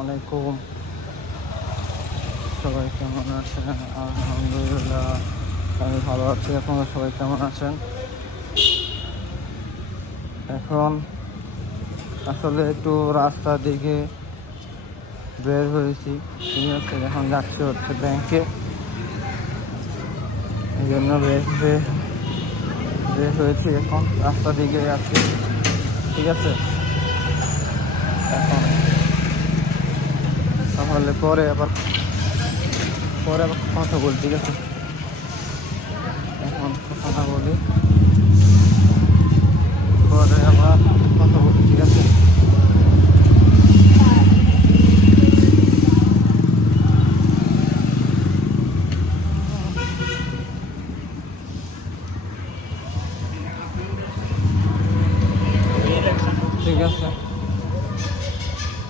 আলাইকুম। সবাই কেমন আছেন? আলহামদুলিল্লাহ, আমি ভালো আছি। আপনারা সবাই কেমন আছেন? এখন আসলে একটু রাস্তার দিকে বের হয়েছি। ঠিক আছে, এখন যাচ্ছি হচ্ছে ব্যাংকে এই জন্য বের বের হয়েছি এখন। রাস্তার দিকে যাচ্ছি। ঠিক আছে? এখন তাহলে পরে আবার পরে আবার কথা বলি, ঠিক আছে? এখন কথা বলি। পরে আবার কথা বলি, ঠিক আছে? ঠিক আছে?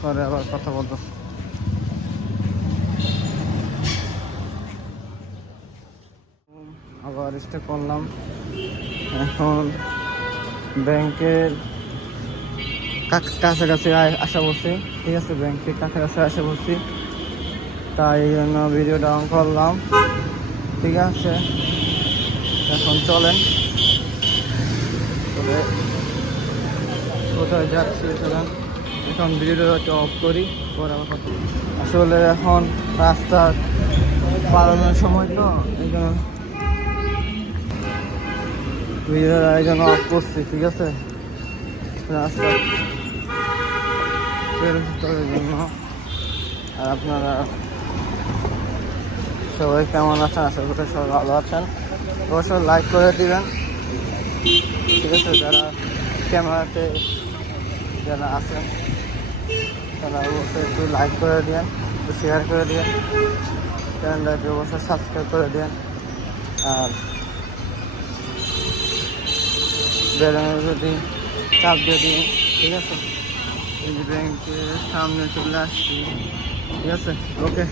পরে আবার কথা বলব। স্টে করলাম। এখন ব্যাংকের কাছাকাছি আসা বসছি ঠিক আছে ব্যাংকের কাছাকাছি আসা করছি তাই এই জন্য ভিডিওটা অন করলাম। ঠিক আছে, এখন চলেন। তবে কোথায় যাচ্ছি চলেন। এখন ভিডিওটা অফ করি, পরে কথা আসলে এখন রাস্তা পালানোর সময় তো, এই জন্য ভিডিওটা এই জন্য অফ করছি, ঠিক আছে? রাস্তা। বেরোনোর জন্য। আর আপনারা সবাই কেমন আছেন? আশা করি সবাই ভালো আছেন। অবশ্যই লাইক করে দিবেন। ঠিক আছে, যারা ক্যামেরাতে যারা আছেন, তারা অবশ্যই একটু লাইক করে দিন একটু শেয়ার করে দিন চ্যানেলটাকে অবশ্যই সাবস্ক্রাইব করে দিন আর যদি চাপ দিয়ে দিন ঠিক আছে? এই যে ব্যাংকের সামনে চলে আসছি ঠিক আছে? ওকে।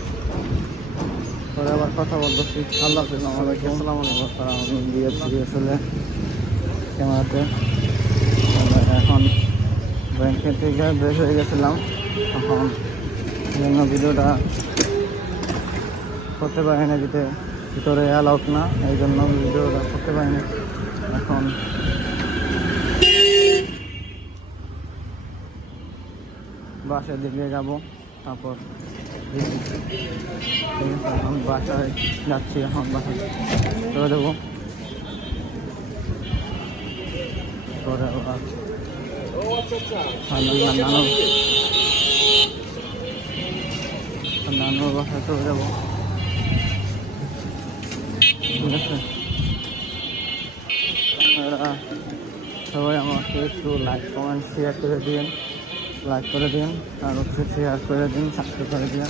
পরে আবার কথা বলতেছি আল্লাহ হাফিজ আমাদেরকে আসসালামু আলাইকুম। আমি আসলে ক্যামেরাতে। এখন ব্যাংকের থেকে বের হয়ে গেছিলাম। এখন জন্য ভিডিওটা করতে পারি না যেতে ভিতরে অ্যালাউড না এই জন্য ভিডিওটা করতে পারি না এখন বাসার দিকে যাব, তারপর এখন বাসায় যাচ্ছি, এখন বাসায় চলে দেবো পরে আবার নানু নানুর বাসায় চলে যাব। ঠিক আছে? সবাই আমাকে একটু লাইক কমেন্ট শেয়ার করে দিন। লাইক করে দিন আর হচ্ছে শেয়ার করে দিন সাবস্ক্রাইব করে দিন।